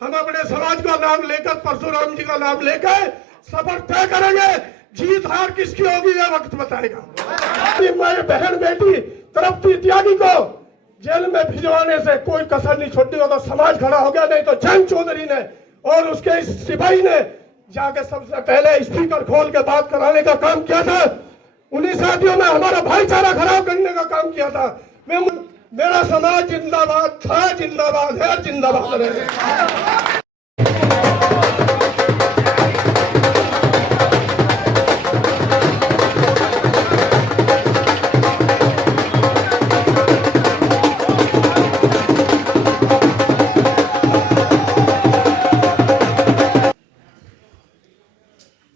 हम अपने समाज का नाम लेकर, परशुराम जी का नाम लेकर सफर तय करेंगे। जीत हार किसकी होगी ये वक्त बताएगा। मैं बहन बेटी तृप्ति त्यागी को जेल में भिजवाने से कोई कसर नहीं छोड़ती, तो समाज खड़ा हो गया। नहीं तो जैन चौधरी ने और उसके सिपाही ने जाके सबसे पहले स्पीकर खोल के बात कराने का काम किया था। उन्हीं साथियों में हमारा भाईचारा खराब करने का काम किया था। मेरा समाज जिंदाबाद था, जिंदाबाद है, जिंदाबाद रहेगा।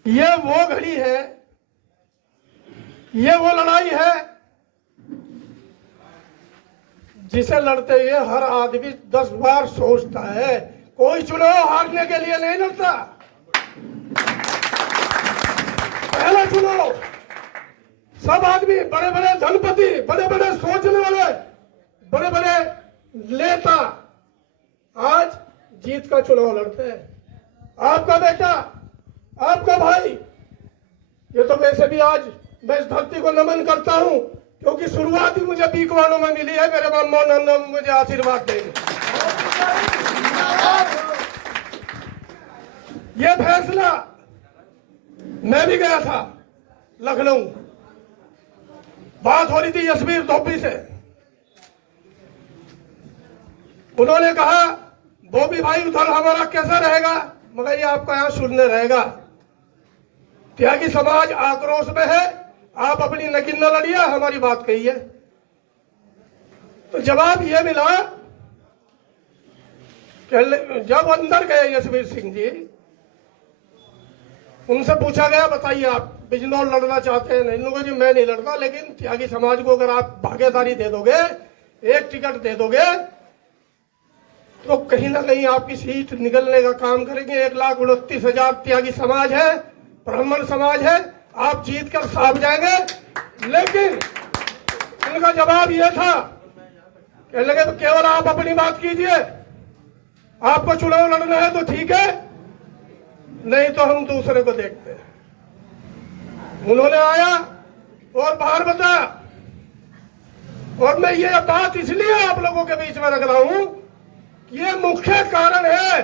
ये वो घड़ी है, ये वो लड़ाई है जिसे लड़ते हुए हर आदमी 10 बार सोचता है। कोई चुनाव हारने के लिए नहीं लड़ता। पहला चुनाव सब आदमी, बड़े बड़े धनपति, बड़े बड़े सोचने वाले, बड़े बड़े नेता आज जीत का चुनाव लड़ते हैं। आपका बेटा, आपका भाई, ये तो वैसे भी आज मैं इस धरती को नमन करता हूं क्योंकि शुरुआत ही मुझे बीकवानों में मिली है। मेरे मां मुझे आशीर्वाद देंगे। ये फैसला, मैं भी गया था लखनऊ, बात हो रही थी यशवीर धोबी से। उन्होंने कहा बॉबी भाई उधर हमारा कैसा रहेगा, मगर ये आपका यहां शून्य रहेगा। त्यागी समाज आक्रोश में है, आप अपनी नकीन न लड़िए, हमारी बात कही है। तो जवाब यह मिला कि जब अंदर गए यशवीर सिंह जी, उनसे पूछा गया बताइए आप बिजनौर लड़ना चाहते हैं? नहीं जी मैं नहीं लड़ता, लेकिन त्यागी समाज को अगर आप भागीदारी दे दोगे, एक टिकट दे दोगे, तो कहीं ना कहीं आपकी सीट निकलने का काम करेंगे। 1,29,000 त्यागी समाज है, ब्राह्मण समाज है, आप जीत कर साफ जाएंगे। लेकिन उनका जवाब यह था, कहने लगे तो केवल आप अपनी बात कीजिए, आपको चुनाव लड़ना है तो ठीक है, नहीं तो हम दूसरे को देखते हैं। उन्होंने आया और बाहर बताया, और मैं ये बात इसलिए आप लोगों के बीच में रख रहा हूं, ये मुख्य कारण है।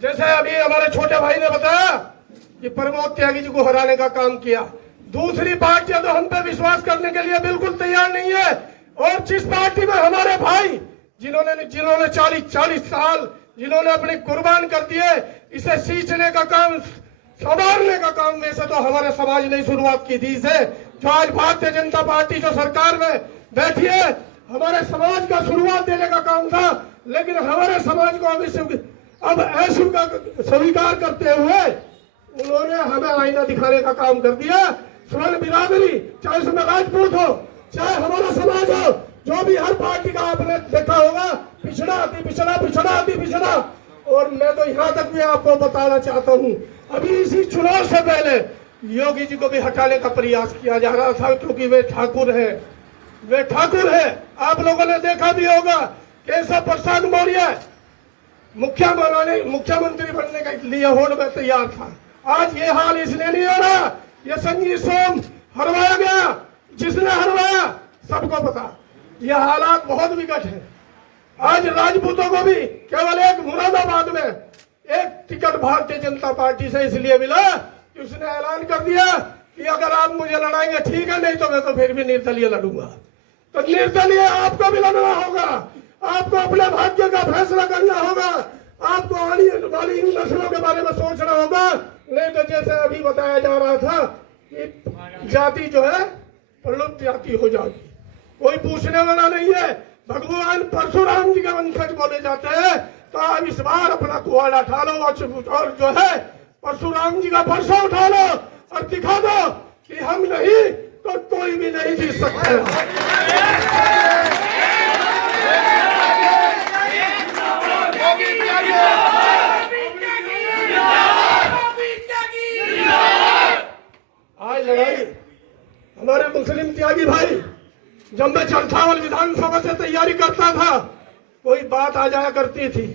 जैसे अभी हमारे छोटे भाई ने बताया कि प्रमोद त्यागी जी को हराने का काम किया, दूसरी पार्टियां तो हम पे विश्वास करने के लिए बिल्कुल तैयार नहीं है। और जिस पार्टी में हमारे भाई जिन्होंने 40 साल जिन्होंने अपने कुर्बान कर दिए, इसे सींचने का काम, संवारने का काम वैसे तो हमारे समाज ने शुरुआत की थी इसे। जो आज भारतीय जनता पार्टी जो सरकार में बैठी है, हमारे समाज का शुरुआत देने का काम था। लेकिन हमारे समाज को अब अस्वीकार करते हुए उन्होंने हमें आईना दिखाने का काम कर दिया। स्वर्ण बिरादरी, चाहे उसमें राजपूत हो, चाहे हमारा समाज हो, जो भी हर पार्टी का आपने देखा होगा, पिछड़ा अति पिछड़ा, पिछड़ा अति पिछड़ा। और मैं तो यहाँ तक भी आपको बताना चाहता हूँ, अभी इसी चुनाव से पहले योगी जी को भी हटाने का प्रयास किया जा रहा था, क्योंकि वे ठाकुर है, वे ठाकुर है। आप लोगों ने देखा भी होगा, केशव प्रसाद मौर्य मुख्यमंत्री बनने के लिए होड़ में तैयार था। आज ये हाल इसलिए नहीं हो रहा, ये संजीव सोम हरवाया गया, जिसने हरवाया सबको पता। ये हालात बहुत विकट है। आज राजपूतों को भी केवल एक मुरादाबाद में एक टिकट भारतीय जनता पार्टी से इसलिए मिला कि उसने ऐलान कर दिया कि अगर आप मुझे लड़ाएंगे ठीक है, नहीं तो मैं तो फिर भी निर्दलीय लड़ूंगा। तो निर्दलीय आपको भी लड़ना होगा, आपको अपने भाग्य का फैसला करना होगा, आपको आने वाली नस्लों के बारे में सोचना होगा। नहीं तो जैसे अभी बताया जा रहा था कि जाति जो है प्रलुप्त जाति हो जाएगी, कोई पूछने वाला नहीं है। भगवान परशुराम जी के वंशज बोले जाते हैं, तो आप इस बार अपना कुआड़ा उठा लो और जो है परशुराम जी का परसा उठा लो और दिखा दो कि हम नहीं तो कोई भी नहीं जीत सकता। आज लड़ाई हमारे मुस्लिम त्यागी भाई, जब मैं चरथावल विधानसभा से तैयारी करता था, कोई बात आ जाया करती थी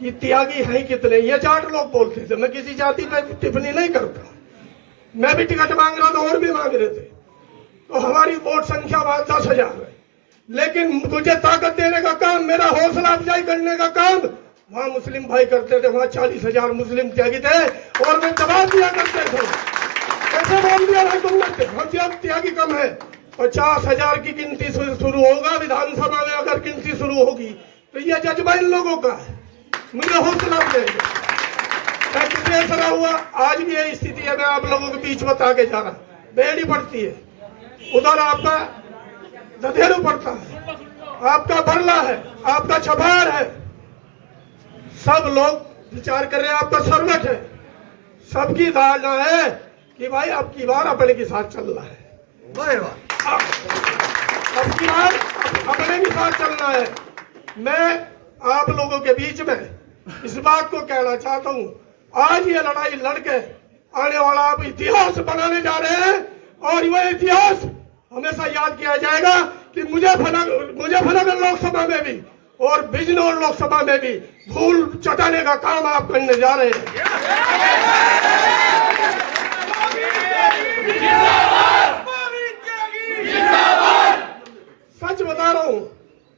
कि त्यागी हैं कितने, ये जाट लोग बोलते थे। मैं किसी जाति पे टिप्पणी नहीं करता, मैं भी टिकट मांग रहा था और भी मांग रहे थे। तो हमारी वोट संख्या वहां 10,000 है, लेकिन मुझे ताकत देने का काम, मेरा हौसला अफजाई करने का काम वहां मुस्लिम भाई करते थे। वहां 40,000 मुस्लिम त्यागी थे और मैं जवाब दिया करते थे। कैसे बोल दिया भाई तुमने, हम जब त्यागी कम है। 50,000 की गिनती शुरू होगा विधानसभा में, अगर गिनती शुरू होगी तो ये जज्बा इन लोगों का है, मुझे हौसला देंगे। कितने सरा हुआ, आज भी यही स्थिति है। मैं आप लोगों के बीच बता के जा रहा, बेड़ी पड़ती है, उधर आपका दधेरू पड़ता है, आपका बरला है, आपका छपार है। सब लोग विचार कर रहे हैं, आपका सरवट है। सबकी धारणा है कि भाई अब की बार अपने के साथ चल रहा है, अब की बार अपने के साथ चलना है। मैं आप लोगों के बीच में इस बात को कहना चाहता हूँ, आज ये लड़ाई लड़के आने वाला आप इतिहास बनाने जा रहे हैं, और वह इतिहास हमेशा याद किया जाएगा कि मुजफ्फरनगर लोकसभा में भी और बिजनौर लोकसभा में भी धूल चटाने का काम आप करने जा रहे हैं। सच बता रहा हूँ,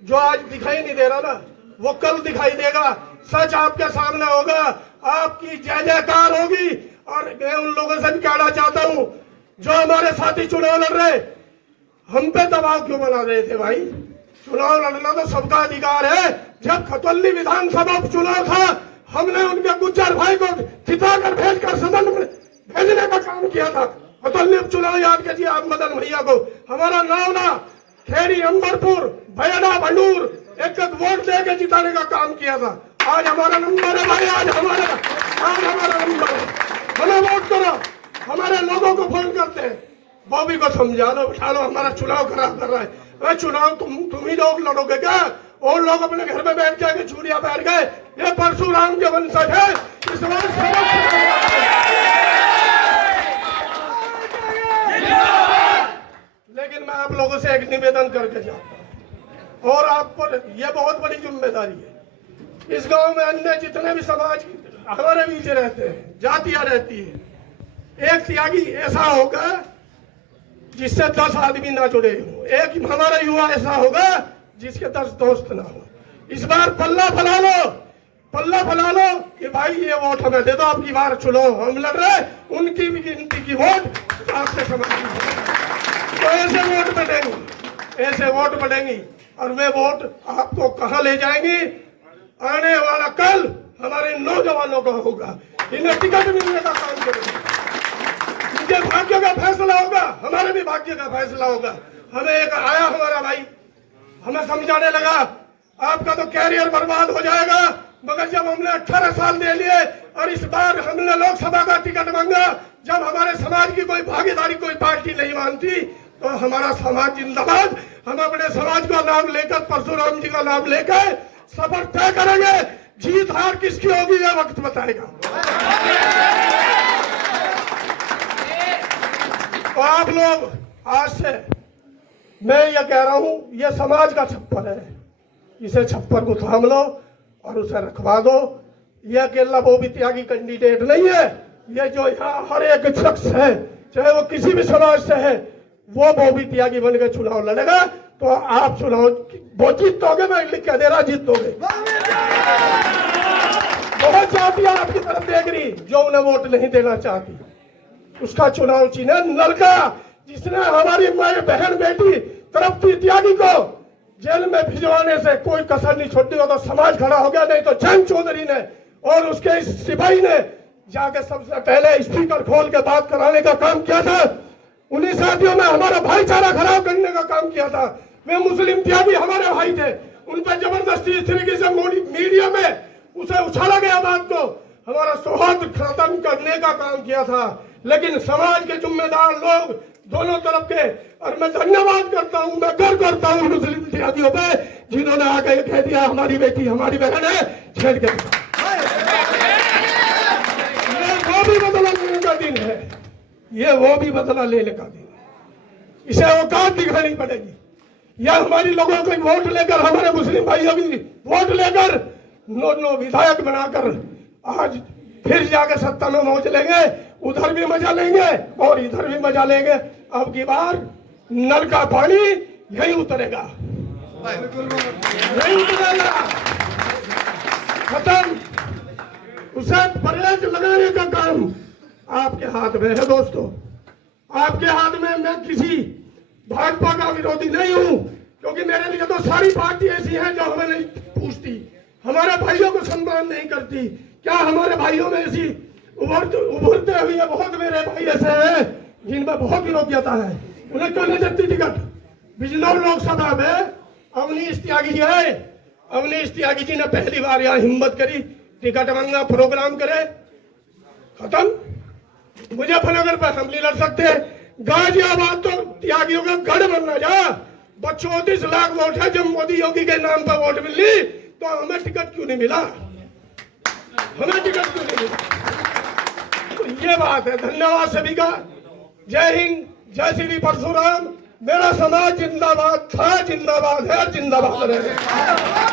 जो आज दिखाई नहीं दे रहा ना, वो कल दिखाई देगा। सच आपके सामने होगा, आपकी जय जयकार होगी। और मैं उन लोगों से भी कहना चाहता हूँ जो हमारे साथी चुनाव लड़ रहे, हम पे दबाव क्यों बना रहे थे भाई? चुनाव लड़ना तो सबका अधिकार है। जब खतौली विधानसभा चुनाव था, हमने उनके गुज्जर भाई को चिताकर भेजकर सदन में भेजने का काम किया था। खतौली उपचुनाव याद कीजिए आप, मदन भैया को हमारा नावना, खेड़ी, अंबरपुर, भैया, भंडूर एक वोट दे के जिताने का काम किया था। आज हमारा नंबर है भाई, आज हमारा नंबर है। हमें वोट करो, हमारे लोगों को फोन करते हैं, बॉबी को समझा लो, बिठा लो, हमारा चुनाव खराब कर रहा है। अरे चुनाव तुम ही लोग लड़ोगे क्या? और लोग अपने घर में बैठ जाके चूड़ियां बैठ गए। ये परशुराम के वंशज है, इस बार लेकिन मैं आप लोगों से एक निवेदन करके जाता हूँ, और आपको ये बहुत बड़ी जिम्मेदारी है। इस गांव में अन्य जितने भी समाज हमारे बीच रहते हैं, जातियां रहती है, एक त्यागी ऐसा होगा जिससे 10 आदमी ना जुड़े हो, एक हमारा युवा ऐसा होगा जिसके 10 दोस्त ना हो। इस बार पल्ला फैला लो कि भाई ये वोट हमें दे दो, आपकी बार चुनाव हम लड़ रहे, उनकी भी गिनती की वोट आपसे समझ। तो ऐसे वोट बढ़ेंगी, और वे वोट आपको कहां ले जाएंगी? आने वाला कल हमारे नौजवानों का होगा, इन्हें टिकट मिलने का काम करेंगे, इनके भाग्य का फैसला होगा, हमारे भी भाग्य का फैसला होगा। हमें एक आया हमारा भाई, हमें समझाने लगा आपका तो कैरियर बर्बाद हो जाएगा, मगर जब हमने 18 साल दे लिए और इस बार हमने लोकसभा का टिकट मांगा, जब हमारे समाज की कोई भागीदारी कोई पार्टी नहीं मानती, तो हमारा समाज जिंदाबाद। हम अपने समाज का नाम लेकर, परशुराम जी का नाम लेकर सफर तय करेंगे। जीत हार किसकी होगी यह वक्त बताएगा। तो आप लोग आज से मैं ये कह रहा हूं, ये समाज का छप्पर है, इसे छप्पर को थाम लो और उसे रखवा दो। ये अकेला वो भी त्यागी कैंडिडेट नहीं है, ये जो यहाँ हर एक शख्स है, चाहे वो किसी भी समाज से है, वो भी त्यागी बनकर चुनाव लड़ेगा। तो आप चुनाव वो जीतोगे, मैं लिख के दे रहा, जीतोगे। बहुत जातियां आपकी तरफ देख रही, जो उन्हें वोट नहीं देना चाहती, उसका चुनाव चिन्ह नलका, जिसने हमारी माए, बहन, बेटी तड़पती त्यागी को जेल में भिजवाने से कोई कसर नहीं छोड़ी हो, तो समाज खड़ा हो गया। नहीं तो जैन चौधरी ने और उसके इस सिपाही ने जाके सबसे पहले स्पीकर खोल के बात कराने का काम किया था। उन्हीं साथियों में हमारा भाईचारा खराब करने का काम किया था। वे मुस्लिम त्यागी हमारे भाई थे, उन पर जबरदस्ती इस तरीके से मीडिया में उसे उछाला गया, बात को हमारा सौहार्द खत्म करने का काम किया था। लेकिन समाज के जिम्मेदार लोग दोनों तरफ के, और मैं धन्यवाद करता हूं, मैं गर्व करता हूं मुस्लिम त्यागियों पे, जिन्होंने आके कह दिया हमारी बेटी हमारी बहन है, छेड़ के। वो भी बदला लेने का दिन है, ये वो भी बदला लेने का दिन है। इसे औकात दिखानी पड़ेगी। या हमारी लोगों को वोट लेकर, हमारे मुस्लिम भाइयों भी वोट लेकर नो विधायक बनाकर आज फिर जाकर सत्ता में पहुंच लेंगे, उधर भी मजा लेंगे और इधर भी मजा लेंगे। अब की बार नल का पानी यहीं उतरेगा, यहीं उतरेगा, खत्म। उसे परहेज लगाने का काम आपके हाथ में है दोस्तों, आपके हाथ में। मैं किसी भाजपा का विरोधी नहीं हूं, क्योंकि मेरे लिए तो सारी पार्टी ऐसी है जो हमें नहीं पूछती, हमारे भाइयों को सम्मान नहीं करती। क्या हमारे भाइयों में ऐसी उभरते हुए बहुत मेरे भाई ऐसे हैं जिनमें बहुत योग्यता है, उन्हें क्यों नहीं देती टिकट? बिजनौर लोकसभा में अवनीश त्यागी है, अवनीश त्यागी जी ने पहली बार यहाँ हिम्मत करी, टिकट मांगा, प्रोग्राम करे, खत्म। मुजफ्फरनगर पर हम नहीं लड़ सकते, गाजियाबाद तो त्यागियों का गढ़ बनना जा। 34 लाख वोट है, जब मोदी योगी के नाम पर वोट मिली तो हमें टिकट क्यों नहीं मिला? हमें टिकट क्यों नहीं मिला? तो ये बात है। धन्यवाद सभी का। जय हिंद, जय श्री परशुराम। मेरा समाज जिंदाबाद था, जिंदाबाद है, जिंदाबाद रहेगा।